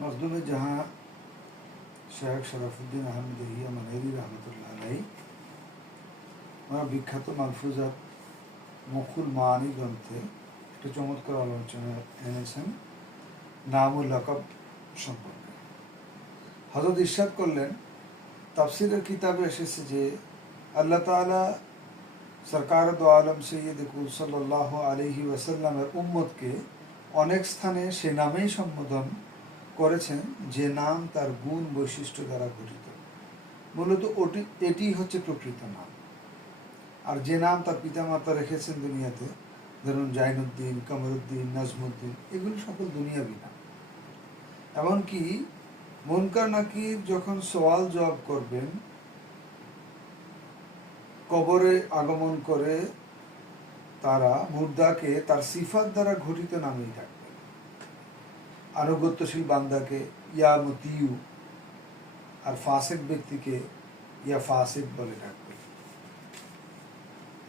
मखदूम जहाँ শেখ শরাফুদ্দিন আহমেদ হিয়া মানহেরি রহমতুল্লাহ আলাই ওনার বিখ্যাত মালফুজাত মকুল মানি গ্রন্থে একটা চমৎকার আলোচনা এনেছেন নাম ও লকব সম্পর্কে। হযরত ইরশাদ করলেন, তাফসীরের কিতাবে এসেছে যে আল্লাহ তাআলা সরকার দো আলম সৈয়দ কুল সাল্লাল্লাহু আলাইহি ওয়াসাল্লামের উম্মতকে অনেক স্থানে সে নামেই সম্বোধন করেছেন যে নাম তার গুণ বৈশিষ্ট্য দ্বারা গঠিত। মূলত এটি হচ্ছে প্রকৃত নাম। আর যে নাম তার পিতামাতা রেখেছেন দুনিয়াতে, ধরুন জাইনুদ্দিন, কামরুদ্দিন, নাজমুদ্দিন, এগুলো সকল দুনিয়াবি নাম। এমনকি মুনকার নাকির যখন সওয়াল জবাব করবেন, কবরে আগমন করে তারা মুর্দাকে তার সিফাত দ্বারা ঘটিত নামেই ডাকবেন। আনুগত্যশীল বান্দাকে ইয়া মতিউ, আর ফাসিক ব্যক্তিকে ইয়া ফাসিক বলে ডাকবে।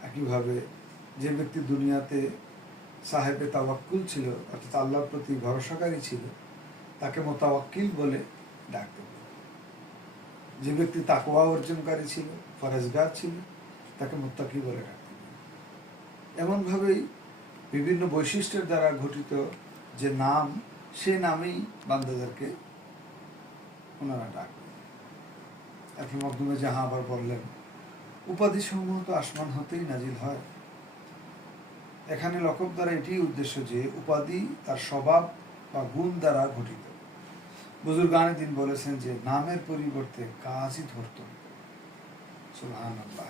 একইভাবে যে ব্যক্তি দুনিয়াতে সাহেবে তাওয়াক্কুল ছিল, অর্থাৎ আল্লাহর প্রতি ভরসাকারী ছিল, তাকে মোতাওয়াক্কিল বলে ডাকবে। যে ব্যক্তি তাকওয়া অর্জনকারী ছিল, ফরজগার ছিল, তাকে মুত্তাকি বলে ডাকবে। এমনভাবেই বিভিন্ন বৈশিষ্ট্যের দ্বারা ঘটিত যে নাম, সে নামেই বান্দাদেরকে ওনারা ডাকবেন। এখন মখদুমে জাহাঁ আবার বললেন, উপাধি সমূহ তো আসমান হতেই নাজিল হয়। এখানে লকব দ্বারা এটি উদ্দেশ্য যে উপাধি তার স্বভাব বা গুণ দ্বারা ঘটিত। বুজুর্গানে দিন বলেছেন যে নামের পরিবর্তে কাজই ধরত। সুবহানাল্লাহ।